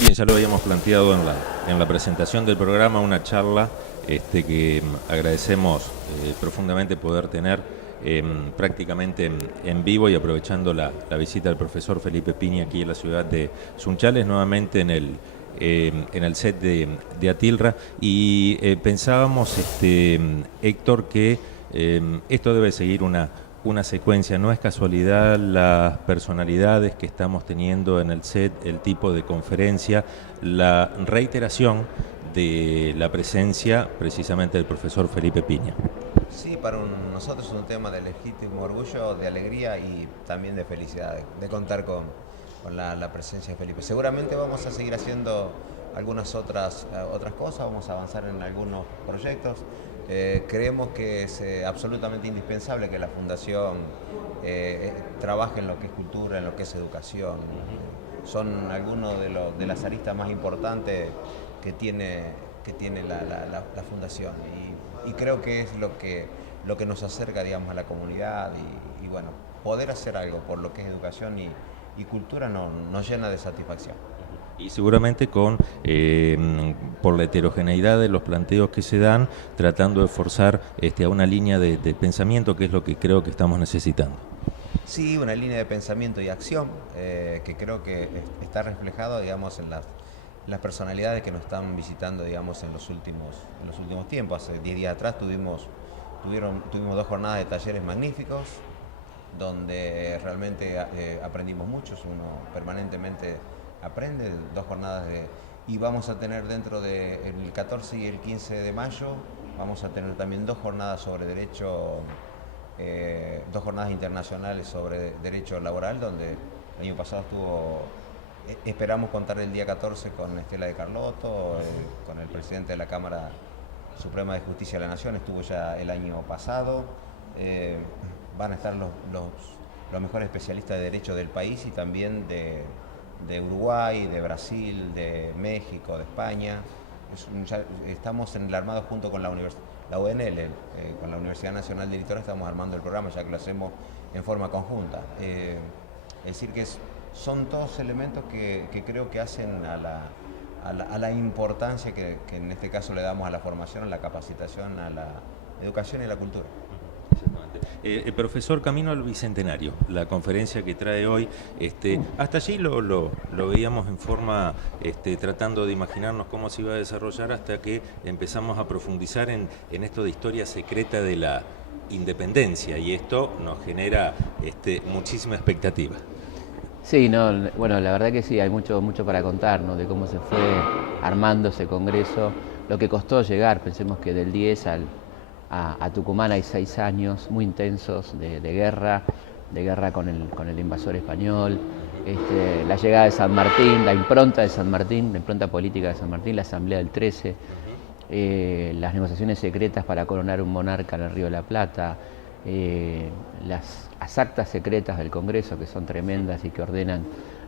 Bien, ya lo habíamos planteado en la presentación del programa, una charla que agradecemos profundamente poder tener prácticamente en vivo y aprovechando la visita del profesor Felipe Piña aquí en la ciudad de Sunchales, nuevamente en el set de Atilra, y pensábamos, Héctor, que esto debe seguir una secuencia. No es casualidad las personalidades que estamos teniendo en el set, el tipo de conferencia, la reiteración de la presencia precisamente del profesor Felipe Piña. Sí, para nosotros es un tema de legítimo orgullo, de alegría y también de felicidad, de contar con la presencia de Felipe. Seguramente vamos a seguir haciendo algunas otras cosas, vamos a avanzar en algunos proyectos. Creemos que es absolutamente indispensable que la Fundación trabaje en lo que es cultura, en lo que es educación. Son algunos de las aristas más importantes que tiene la Fundación. Y creo que es lo que nos acerca, digamos, a la comunidad y bueno, poder hacer algo por lo que es educación y cultura nos llena de satisfacción. Y seguramente por la heterogeneidad de los planteos que se dan, tratando de forzar a una línea de pensamiento, que es lo que creo que estamos necesitando. Sí, una línea de pensamiento y acción que creo que está reflejado, digamos, en las personalidades que nos están visitando, digamos, en los últimos tiempos. Hace 10 días atrás tuvimos 2 jornadas de talleres magníficos, donde realmente aprendimos mucho, uno permanentemente aprende, 2 jornadas y vamos a tener dentro del 14 y el 15 de mayo, vamos a tener también 2 jornadas sobre derecho, 2 jornadas internacionales sobre derecho laboral, donde el año pasado esperamos contar el día 14 con Estela de Carlotto, con el presidente de la Cámara Suprema de Justicia de la Nación, estuvo ya el año pasado. Van a estar los mejores especialistas de derecho del país y también de Uruguay, de Brasil, de México, de España. Estamos en el armado junto con la UNL, con la Universidad Nacional de Litoral, estamos armando el programa, ya que lo hacemos en forma conjunta. Es decir, que son todos elementos que creo que hacen a la importancia que en este caso le damos a la formación, a la capacitación, a la educación y a la cultura. El profesor, camino al Bicentenario, la conferencia que trae hoy, hasta allí lo veíamos en forma, tratando de imaginarnos cómo se iba a desarrollar, hasta que empezamos a profundizar en esto de historia secreta de la independencia, y esto nos genera muchísima expectativa. Sí, no, bueno, la verdad que sí, hay mucho para contar, ¿no? De cómo se fue armando ese congreso, lo que costó llegar. Pensemos que del 10 a Tucumán hay 6 años muy intensos de guerra con el invasor español, la llegada de San Martín, la impronta de San Martín, la impronta política de San Martín, la Asamblea del 13, las secretas para coronar un monarca en el Río de la Plata, las actas secretas del Congreso, que son tremendas y que ordenan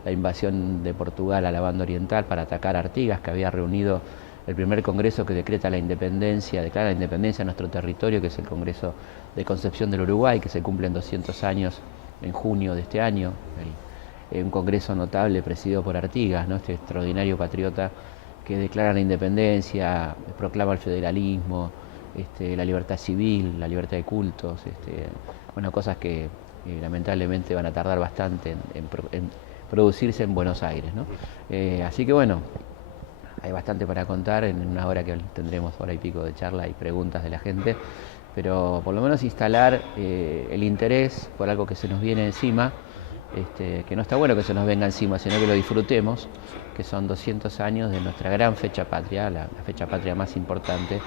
la invasión de Portugal a la banda oriental para atacar a Artigas, que había reunido el primer congreso que declara la independencia de nuestro territorio, que es el Congreso de Concepción del Uruguay, que se cumplen 200 años en junio de este año. Un congreso notable presidido por Artigas, ¿no? Este extraordinario patriota que declara la independencia, proclama el federalismo, la libertad civil, la libertad de cultos, cosas que lamentablemente van a tardar bastante en producirse en Buenos Aires, ¿no? Así que bueno, hay bastante para contar en una hora que tendremos, hora y pico de charla y preguntas de la gente, pero por lo menos instalar el interés por algo que se nos viene encima, que no está bueno que se nos venga encima, sino que lo disfrutemos, que son 200 años de nuestra gran fecha patria, la fecha patria más importante,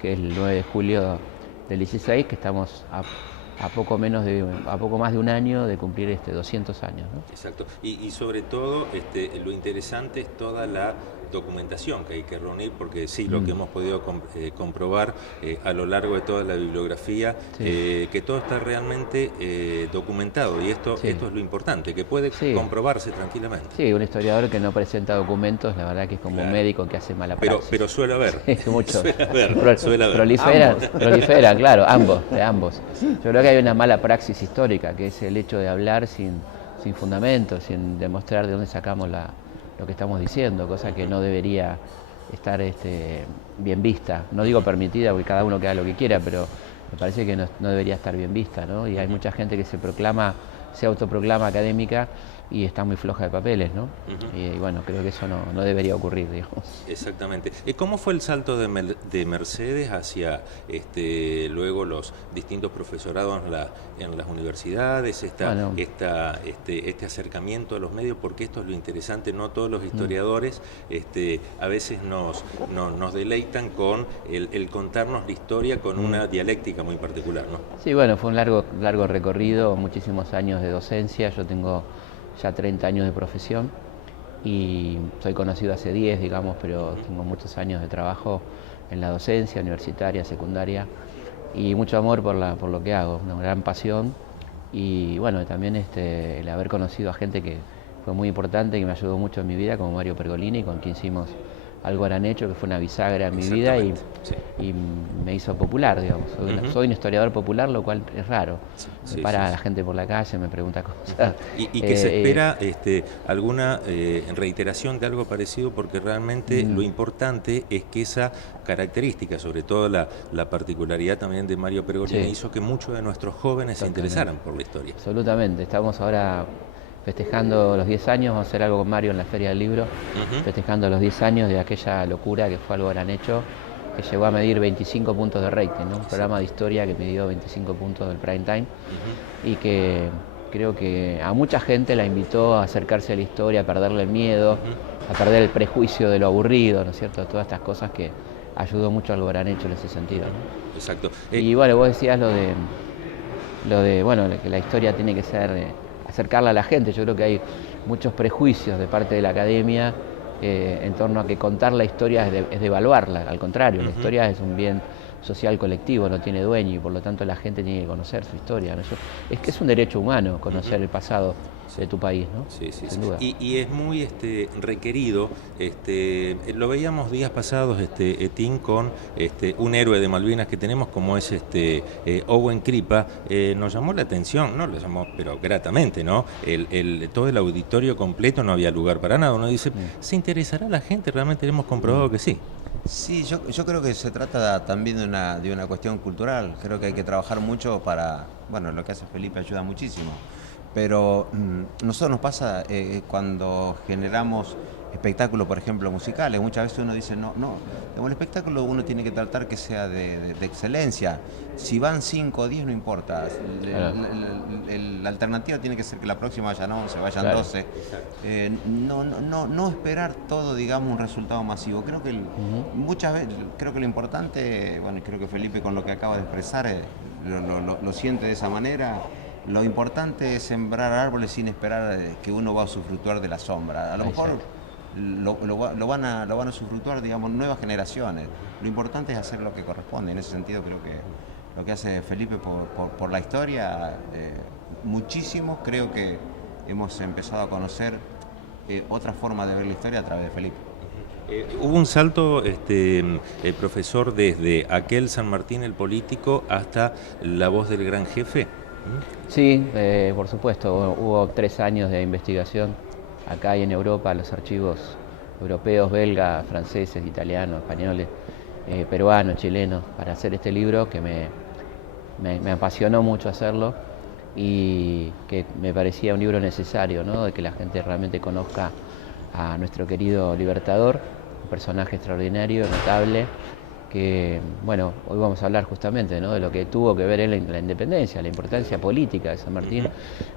que es el 9 de julio del 16, que estamos a poco más de un año de cumplir 200 años, ¿no? Exacto. Y sobre todo, lo interesante es toda la documentación que hay que reunir, porque sí, lo que hemos podido comprobar a lo largo de toda la bibliografía, sí, que todo está realmente documentado, y esto es lo importante, que puede comprobarse tranquilamente. Sí, un historiador que no presenta documentos, la verdad que es como un médico que hace mala praxis. Pero suele haber. Mucho. Suele haber. Proliferan, claro, de ambos. Yo creo que hay una mala praxis histórica, que es el hecho de hablar sin fundamentos, sin demostrar de dónde sacamos lo que estamos diciendo, cosa que no debería estar bien vista. No digo permitida porque cada uno que haga lo que quiera, pero me parece que no debería estar bien vista, ¿no? Y hay mucha gente que se autoproclama académica y está muy floja de papeles, ¿no? Y bueno, creo que eso no debería ocurrir, digamos. Exactamente. ¿Cómo fue el salto de Mercedes hacia luego los distintos profesorados en las universidades, este acercamiento a los medios? Porque esto es lo interesante, no todos los historiadores a veces nos deleitan con el contarnos la historia con una dialéctica muy particular, ¿no? Sí, bueno, fue un largo recorrido, muchísimos años de docencia. Yo tengo ya 30 años de profesión y soy conocido hace 10, digamos, pero tengo muchos años de trabajo en la docencia universitaria, secundaria, y mucho amor por lo que hago, una gran pasión. Y bueno, también el haber conocido a gente que fue muy importante, que me ayudó mucho en mi vida, como Mario Pergolini, con quien hicimos Algo Harán Hecho, que fue una bisagra en mi vida y me hizo popular, digamos. Soy un historiador popular, lo cual es raro. Me para la gente por la calle, me pregunta cosas. Y que se espera alguna reiteración de algo parecido, porque realmente lo importante es que esa característica, sobre todo la particularidad también de Mario Pergolini, hizo que muchos de nuestros jóvenes se interesaran por la historia. Absolutamente. Estamos ahora festejando los 10 años, vamos a hacer algo con Mario en la Feria del Libro, festejando los 10 años de aquella locura que fue Algo Harán Hecho, que llegó a medir 25 puntos de rating, ¿no? Un programa de historia que midió 25 puntos del prime time y que creo que a mucha gente la invitó a acercarse a la historia, a perderle el miedo, a perder el prejuicio de lo aburrido, ¿no es cierto? Todas estas cosas que ayudó mucho a Algo Harán Hecho en ese sentido, ¿no? Exacto. Y bueno, vos decías lo de bueno, que la historia tiene que ser acercarla a la gente. Yo creo que hay muchos prejuicios de parte de la academia en torno a que contar la historia es devaluarla. Al contrario, la historia es un bien social colectivo, no tiene dueño y por lo tanto la gente tiene que conocer su historia, ¿no? Es que es un derecho humano conocer el pasado de tu país, ¿no? Sí. Sin duda. Y es muy requerido. Lo veíamos días pasados, Etín, con un héroe de Malvinas que tenemos como es Owen Kripa. Nos llamó la atención, no lo llamó, pero gratamente, ¿no? Todo el auditorio completo, no había lugar para nada. Uno dice, ¿se interesará la gente? Realmente hemos comprobado que sí. Sí, yo creo que se trata también de una cuestión cultural. Creo que hay que trabajar mucho bueno, lo que hace Felipe ayuda muchísimo. Pero nosotros nos pasa cuando generamos espectáculos, por ejemplo, musicales, muchas veces uno dice, no, el espectáculo uno tiene que tratar que sea de excelencia. Si van 5 o 10 no importa, la alternativa tiene que ser que la próxima vayan 11, vayan 12. No esperar todo, digamos, un resultado masivo. Creo que muchas veces, creo que lo importante, bueno, creo que Felipe con lo que acaba de expresar lo siente de esa manera. Lo importante es sembrar árboles sin esperar que uno va a usufructuar de la sombra. A lo mejor lo van a usufructuar, digamos, nuevas generaciones. Lo importante es hacer lo que corresponde. En ese sentido creo que lo que hace Felipe por la historia, muchísimos creo que hemos empezado a conocer otra forma de ver la historia a través de Felipe. Hubo un salto, profesor, desde aquel San Martín el político hasta La Voz del Gran Jefe. Sí, por supuesto, hubo 3 años de investigación acá y en Europa, los archivos europeos, belgas, franceses, italianos, españoles, peruanos, chilenos, para hacer este libro que me apasionó mucho hacerlo y que me parecía un libro necesario, ¿no? De que la gente realmente conozca a nuestro querido Libertador, un personaje extraordinario, notable, que, bueno, hoy vamos a hablar justamente, ¿no? De lo que tuvo que ver él en la independencia, la importancia política de San Martín,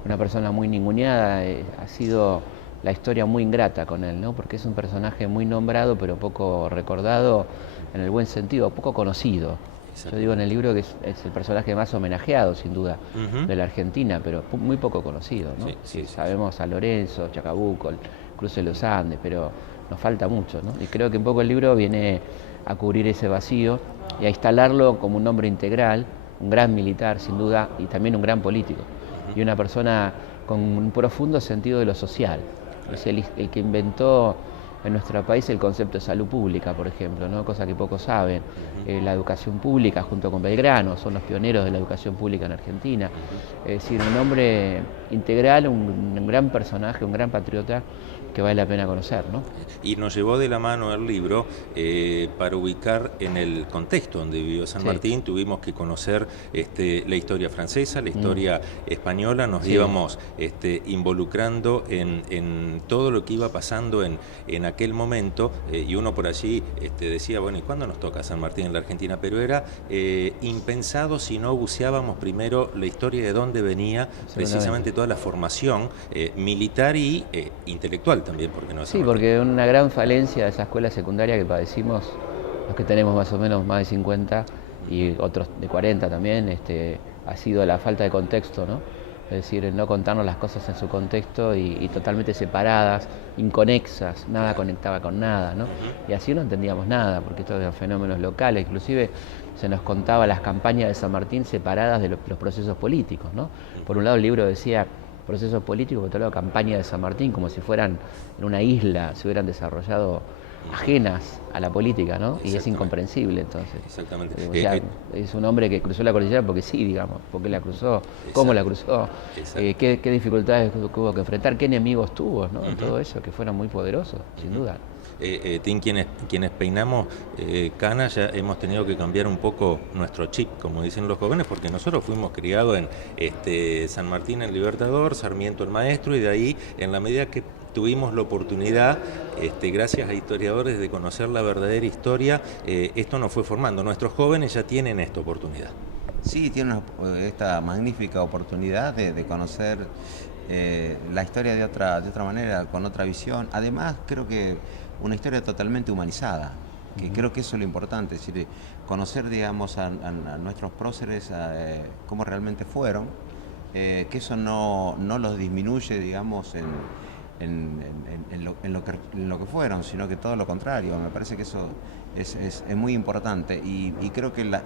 una persona muy ninguneada, ha sido la historia muy ingrata con él, ¿no? Porque es un personaje muy nombrado, pero poco recordado en el buen sentido, poco conocido. Yo digo en el libro que es el personaje más homenajeado, sin duda, de la Argentina, pero muy poco conocido, ¿no? Sabemos a Lorenzo, Chacabuco, el cruce de los Andes, pero nos falta mucho, ¿no? Y creo que un poco el libro viene a cubrir ese vacío y a instalarlo como un hombre integral, un gran militar, sin duda, y también un gran político, y una persona con un profundo sentido de lo social. Es el que inventó en nuestro país el concepto de salud pública, por ejemplo, ¿no? Cosa que pocos saben. La educación pública junto con Belgrano son los pioneros de la educación pública en Argentina. Es decir, un hombre integral, un gran personaje, un gran patriota que vale la pena conocer, ¿no? Y nos llevó de la mano el libro para ubicar en el contexto donde vivió San Martín. Tuvimos que conocer la historia francesa, la historia española, nos íbamos involucrando en todo lo que iba pasando en aquel momento, y uno por allí decía, bueno, ¿y cuándo nos toca San Martín en la Argentina? Pero era impensado si no buceábamos primero la historia de dónde venía precisamente toda la formación militar y intelectual también, porque no es sí, porque una gran falencia de esa escuela secundaria que padecimos, los que tenemos más o menos más de 50 y otros de 40 también, ha sido la falta de contexto, ¿no? Es decir, el no contarnos las cosas en su contexto y totalmente separadas, inconexas, nada conectaba con nada, ¿no? Y así no entendíamos nada, porque estos eran fenómenos locales, inclusive se nos contaba las campañas de San Martín separadas de los procesos políticos, ¿no? Por un lado el libro decía procesos políticos, por otro lado campaña de San Martín, como si fueran en una isla, se hubieran desarrollado ajenas a la política, ¿no? Y es incomprensible, entonces. Exactamente. O sea, es un hombre que cruzó la cordillera porque sí, digamos, porque la cruzó, cómo la cruzó, qué dificultades hubo que enfrentar, qué enemigos tuvo, ¿no? Todo eso, que fueron muy poderosos, sin duda. Tim, quienes peinamos canas ya hemos tenido que cambiar un poco nuestro chip, como dicen los jóvenes, porque nosotros fuimos criados en San Martín el Libertador, Sarmiento el Maestro, y de ahí, en la medida que tuvimos la oportunidad, gracias a historiadores, de conocer la verdadera historia, esto nos fue formando. Nuestros jóvenes ya tienen esta oportunidad. Sí, tienen esta magnífica oportunidad de conocer la historia de otra manera, con otra visión. Además, creo que una historia totalmente humanizada, que creo que eso es lo importante, es decir, conocer, digamos, a nuestros próceres, cómo realmente fueron, que eso no los disminuye, digamos, en lo que fueron, sino que todo lo contrario. Me parece que eso es muy importante, y creo que la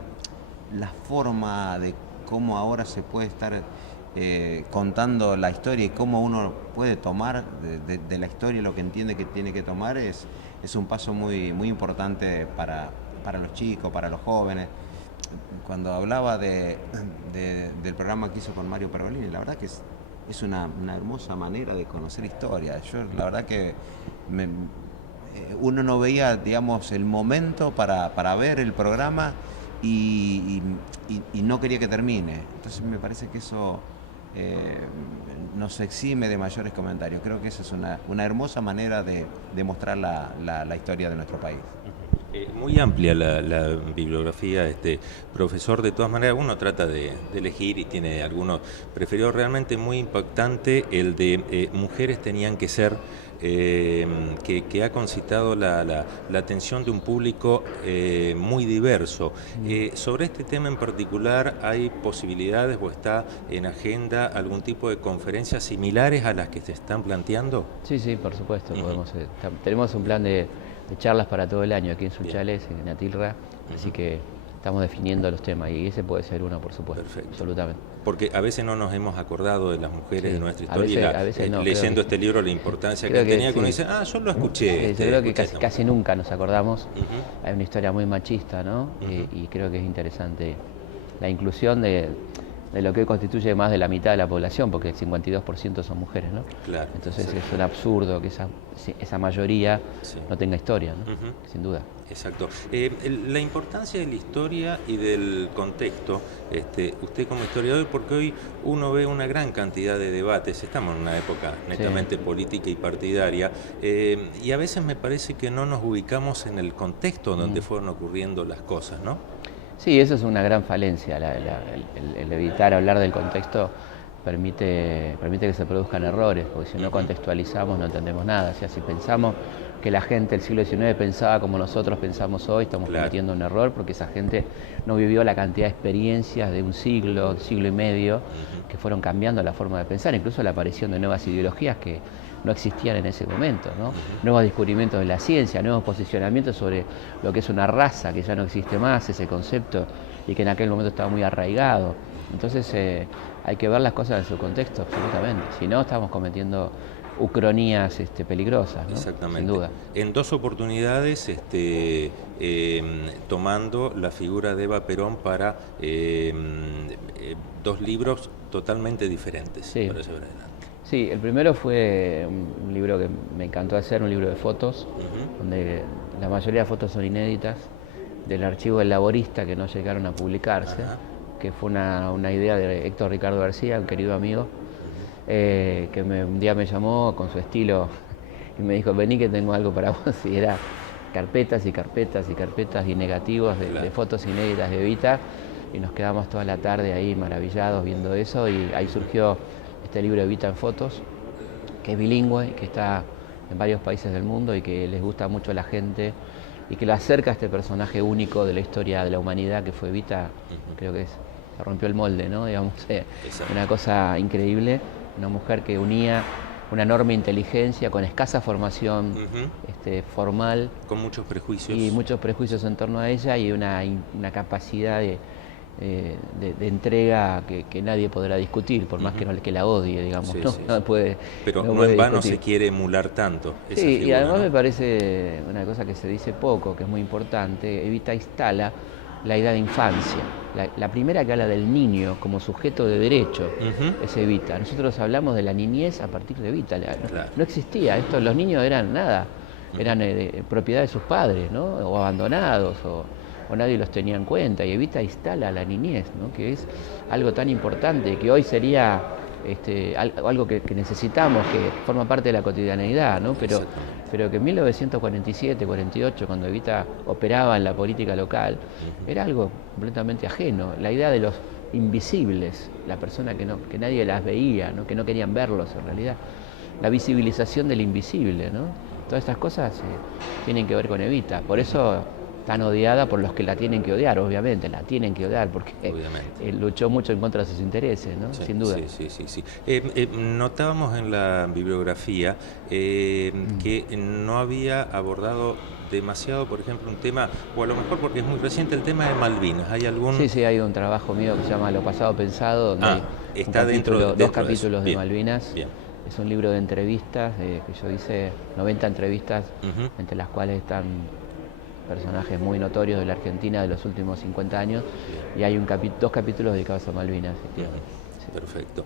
forma de cómo ahora se puede estar contando la historia y cómo uno puede tomar de la historia lo que entiende que tiene que tomar es un paso muy importante para los chicos, para los jóvenes. Cuando hablaba del programa que hizo con Mario Pergolini, la verdad que es una hermosa manera de conocer historia. Yo la verdad que uno no veía, digamos, el momento para ver el programa y no quería que termine. Entonces me parece que eso nos exime de mayores comentarios. Creo que esa es una hermosa manera de mostrar la historia de nuestro país. Muy amplia la bibliografía, profesor. De todas maneras, uno trata de elegir y tiene algunos preferidos. Realmente muy impactante el de Mujeres tenían que ser, que ha concitado la atención de un público muy diverso. Sobre este tema en particular, ¿hay posibilidades o está en agenda algún tipo de conferencias similares a las que se están planteando? Sí, por supuesto. Tenemos un plan de charlas para todo el año aquí en Sunchales, en Atilra, así que estamos definiendo los temas y ese puede ser uno, por supuesto. Perfecto. Absolutamente. Porque a veces no nos hemos acordado de las mujeres de nuestra historia, a veces no, leyendo este libro, la importancia que tenía, que uno dice, yo lo escuché. Yo creo que casi nunca nos acordamos. Hay una historia muy machista, ¿no? Y creo que es interesante la inclusión de lo que hoy constituye más de la mitad de la población, porque el 52% son mujeres, ¿no? Claro. Entonces es un absurdo que esa mayoría no tenga historia, ¿no? Sin duda. Exacto. La importancia de la historia y del contexto, usted como historiador, porque hoy uno ve una gran cantidad de debates, estamos en una época netamente política y partidaria, y a veces me parece que no nos ubicamos en el contexto donde fueron ocurriendo las cosas, ¿no? Sí, eso es una gran falencia, el evitar hablar del contexto permite que se produzcan errores, porque si no contextualizamos no entendemos nada. O sea, si pensamos que la gente del siglo XIX pensaba como nosotros pensamos hoy, estamos cometiendo un error, porque esa gente no vivió la cantidad de experiencias de un siglo y medio, que fueron cambiando la forma de pensar, incluso la aparición de nuevas ideologías que no existían en ese momento, ¿no? Nuevos descubrimientos de la ciencia, nuevos posicionamientos sobre lo que es una raza, que ya no existe más, ese concepto, y que en aquel momento estaba muy arraigado. Entonces hay que ver las cosas en su contexto, absolutamente. Si no, estamos cometiendo ucronías peligrosas, ¿no? Exactamente. Sin duda. En dos oportunidades, tomando la figura de Eva Perón para dos libros totalmente diferentes Sí. para llevar adelante. Sí, el primero fue un libro que me encantó hacer, un libro de fotos, donde la mayoría de fotos son inéditas, del archivo del Laborista que no llegaron a publicarse, que fue una idea de Héctor Ricardo García, un querido amigo, que un día me llamó con su estilo y me dijo, vení que tengo algo para vos, y era carpetas y carpetas y carpetas y negativos de fotos inéditas de Evita, y nos quedamos toda la tarde ahí maravillados viendo eso, y ahí surgió este libro Evita en fotos, que es bilingüe, que está en varios países del mundo y que les gusta mucho a la gente y que lo acerca a este personaje único de la historia de la humanidad que fue Evita. Creo que se rompió el molde, ¿no? Digamos, una cosa increíble, una mujer que unía una enorme inteligencia con escasa formación formal. Con muchos prejuicios. Y muchos prejuicios en torno a ella y una capacidad de entrega que nadie podrá discutir, por más que la odie, digamos. Sí, ¿no? sí, No puede, pero no no puede en vano discutir. se quiere emular tanto esa Sí, figura, y además ¿no? me parece una cosa que se dice poco, que es muy importante. Evita instala la idea de infancia. La primera que habla del niño como sujeto de derecho es Evita. Nosotros hablamos de la niñez a partir de Evita. Claro. No existía esto, los niños eran nada, eran propiedad de sus padres, ¿no? O abandonados, o nadie los tenía en cuenta, y Evita instala la niñez, ¿no? Que es algo tan importante, que hoy sería algo que necesitamos, que forma parte de la cotidianeidad, ¿no? Pero que en 1947, 48, cuando Evita operaba en la política local, era algo completamente ajeno. La idea de los invisibles, la persona que nadie las veía, ¿no? Que no querían verlos en realidad, la visibilización del invisible, ¿no? Todas estas cosas tienen que ver con Evita. Por eso tan odiada por los que la tienen que odiar, obviamente, la tienen que odiar porque luchó mucho en contra de sus intereses, ¿no? Sí, sin duda. Sí. Notábamos en la bibliografía que no había abordado demasiado, por ejemplo, un tema, o a lo mejor porque es muy reciente, el tema de Malvinas. ¿Hay algún...? Sí, hay un trabajo mío que se llama Lo pasado pensado, donde hay está dentro dos capítulos de Bien, Malvinas. Bien. Es un libro de entrevistas, que yo hice 90 entrevistas, entre las cuales están personajes muy notorios de la Argentina de los últimos 50 años, y hay dos capítulos dedicados a Malvinas. Sí. Perfecto.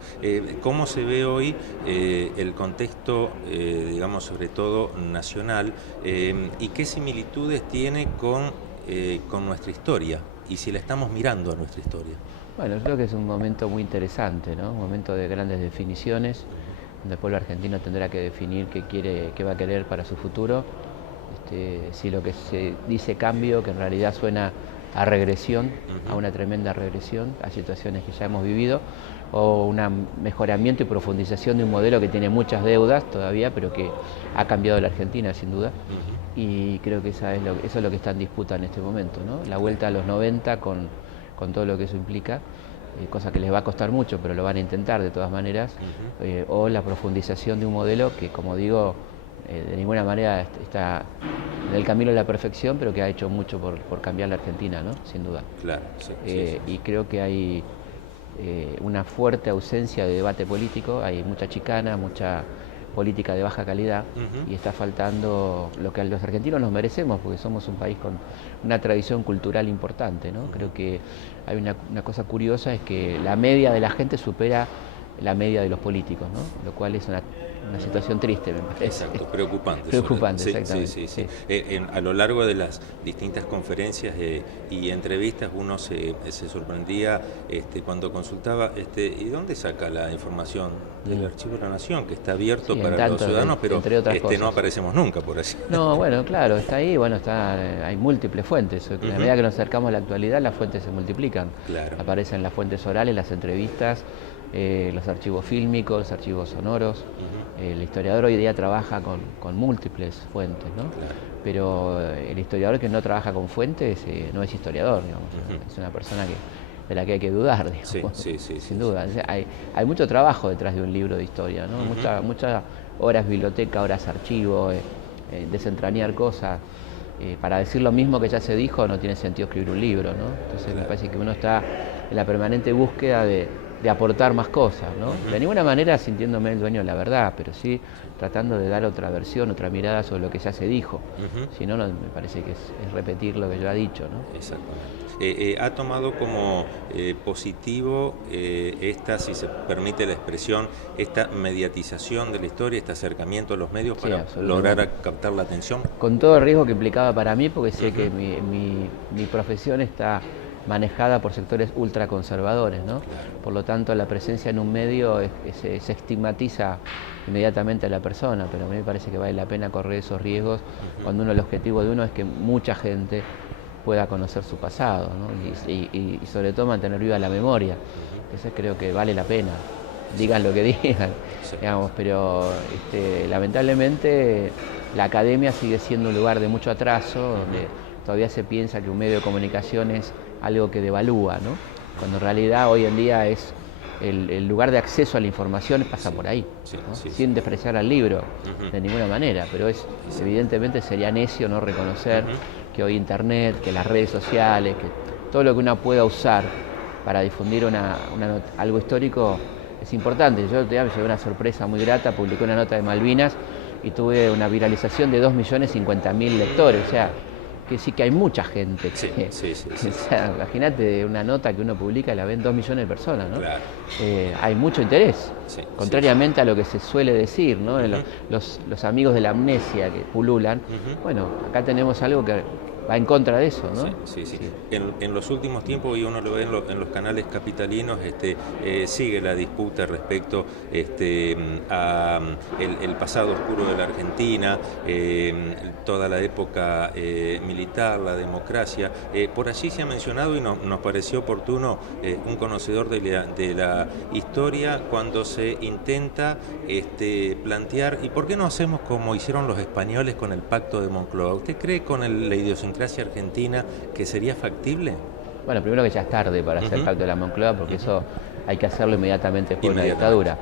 ¿Cómo se ve hoy el contexto, digamos, sobre todo nacional, y qué similitudes tiene con nuestra historia, y si la estamos mirando a nuestra historia? Bueno, yo creo que es un momento muy interesante, ¿no? Un momento de grandes definiciones, donde el pueblo argentino tendrá que definir qué va a querer para su futuro. Si lo que se dice cambio, que en realidad suena a regresión, a una tremenda regresión, a situaciones que ya hemos vivido, o un mejoramiento y profundización de un modelo que tiene muchas deudas todavía, pero que ha cambiado la Argentina sin duda. Y creo que eso es lo que está en disputa en este momento, ¿no? La vuelta a los 90 con todo lo que eso implica, cosa que les va a costar mucho, pero lo van a intentar de todas maneras, o la profundización de un modelo que, como digo, de ninguna manera está en el camino de la perfección, pero que ha hecho mucho por cambiar la Argentina, ¿no? Sin duda. Claro, sí. Y creo que hay una fuerte ausencia de debate político, hay mucha chicana, mucha política de baja calidad, y está faltando lo que los argentinos nos merecemos, porque somos un país con una tradición cultural importante, ¿no? Creo que hay una cosa curiosa, es que la media de la gente supera la media de los políticos, ¿no? Lo cual es una situación triste, me parece. Exacto, preocupante. Preocupante, exactamente. Sí. A lo largo de las distintas conferencias y entrevistas uno se sorprendía cuando consultaba, ¿y dónde saca la información del Archivo de la Nación? Que está abierto para los ciudadanos, pero no aparecemos nunca por así. No, bueno, claro, está ahí, hay múltiples fuentes. A medida que nos acercamos a la actualidad, las fuentes se multiplican. Claro. Aparecen las fuentes orales, las entrevistas, los archivos fílmicos, los archivos sonoros. El historiador hoy día trabaja con múltiples fuentes, ¿no? Claro. Pero el historiador que no trabaja con fuentes no es historiador, digamos. Es una persona de la que hay que dudar, digamos. Sí, sin duda. O sea, hay mucho trabajo detrás de un libro de historia, ¿no? Muchas horas biblioteca, horas archivo, desentrañar cosas. Para decir lo mismo que ya se dijo no tiene sentido escribir un libro, ¿no? Entonces me parece que uno está en la permanente búsqueda de de aportar más cosas, ¿no? De ninguna manera sintiéndome el dueño de la verdad, pero sí tratando de dar otra versión, otra mirada sobre lo que ya se dijo. Si no, me parece que es repetir lo que ya ha dicho, ¿no? Exactamente. ¿Ha tomado como positivo esta, si se permite la expresión, esta mediatización de la historia, este acercamiento a los medios para lograr captar la atención? Con todo el riesgo que implicaba para mí, porque sé que mi profesión está manejada por sectores ultraconservadores, ¿no? Por lo tanto, la presencia en un medio se estigmatiza inmediatamente a la persona, pero a mí me parece que vale la pena correr esos riesgos cuando el objetivo de uno es que mucha gente pueda conocer su pasado, ¿no? y sobre todo mantener viva la memoria. Entonces creo que vale la pena, digan lo que digan, digamos, pero lamentablemente la academia sigue siendo un lugar de mucho atraso, donde todavía se piensa que un medio de comunicación es algo que devalúa, ¿no? Cuando en realidad hoy en día es el lugar de acceso a la información pasa por ahí, ¿no? Sin despreciar al libro de ninguna manera, pero evidentemente sería necio no reconocer que hoy Internet, que las redes sociales, que todo lo que uno pueda usar para difundir algo histórico es importante. Yo me llevé una sorpresa muy grata, publiqué una nota de Malvinas y tuve una viralización de 2.050.000 lectores, o sea, que sí que hay mucha gente. O sea, imagínate una nota que uno publica y la ven 2 millones de personas, ¿no? Claro. Hay mucho interés, contrariamente a lo que se suele decir, ¿no? Los amigos de la amnesia que pululan. Bueno, acá tenemos algo que va en contra de eso, ¿no? Sí. En los últimos tiempos, y uno lo ve en los canales capitalinos, sigue la disputa respecto a el pasado oscuro de la Argentina, toda la época militar, la democracia. Por allí se ha mencionado y nos pareció oportuno un conocedor de la historia cuando se intenta plantear, ¿y por qué no hacemos como hicieron los españoles con el Pacto de Moncloa? ¿Usted cree con la idiosincrasia argentina que sería factible? Bueno, primero que ya es tarde para hacer el Pacto de la Moncloa, porque eso hay que hacerlo inmediatamente después de una dictadura.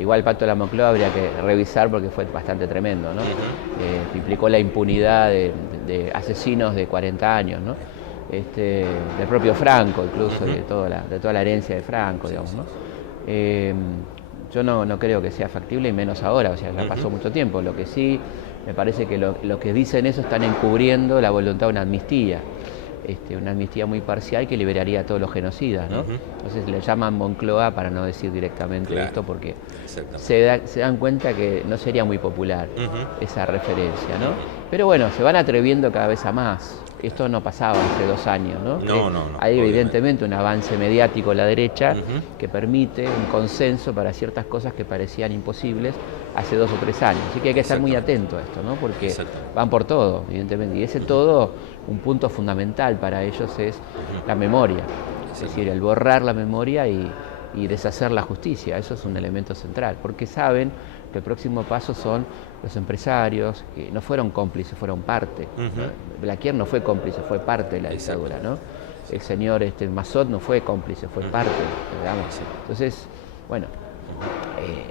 Igual el Pacto de la Moncloa habría que revisar porque fue bastante tremendo, ¿no? Implicó la impunidad de asesinos de 40 años, ¿no? Del propio Franco, incluso, de toda la herencia de Franco, digamos, ¿no? Yo no creo que sea factible, y menos ahora, o sea, ya pasó mucho tiempo. Lo que sí, me parece que lo que dicen eso están encubriendo la voluntad de una amnistía muy parcial que liberaría a todos los genocidas, ¿no? Entonces le llaman Moncloa para no decir directamente esto, porque se dan cuenta que no sería muy popular esa referencia, ¿no? Pero bueno, se van atreviendo cada vez a más. Esto no pasaba hace 2 años, ¿no? No. Hay evidentemente un avance mediático a la derecha que permite un consenso para ciertas cosas que parecían imposibles hace 2 o 3 años. Así que hay que estar muy atento a esto, ¿no? Porque van por todo, evidentemente. Y ese todo, un punto fundamental para ellos es la memoria. Es decir, el borrar la memoria y deshacer la justicia. Eso es un elemento central, porque saben que el próximo paso son los empresarios, que no fueron cómplices, fueron parte. Blaquier no fue cómplice, fue parte de la dictadura, ¿no? El señor Massot no fue cómplice, fue parte, digamos. Entonces, bueno,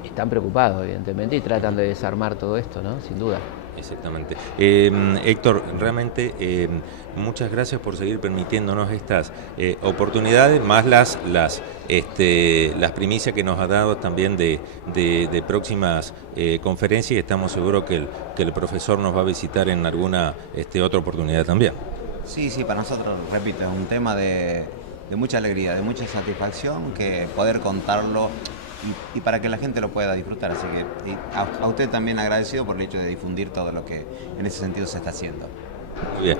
están preocupados, evidentemente, y tratan de desarmar todo esto, ¿no? Sin duda. Exactamente. Héctor, realmente muchas gracias por seguir permitiéndonos estas oportunidades, más las primicias que nos ha dado también de próximas conferencias, y estamos seguros que el profesor nos va a visitar en alguna otra oportunidad también. Sí, para nosotros, repito, es un tema de mucha alegría, de mucha satisfacción, que poder contarlo y para que la gente lo pueda disfrutar. Así que a usted también agradecido por el hecho de difundir todo lo que en ese sentido se está haciendo. Muy bien,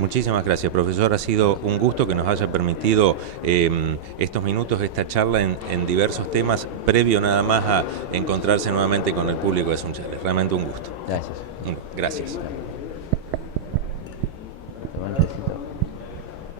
muchísimas gracias, profesor. Ha sido un gusto que nos haya permitido estos minutos, esta charla en diversos temas, previo nada más a encontrarse nuevamente con el público de Sunchales. Realmente un gusto. Gracias. Gracias.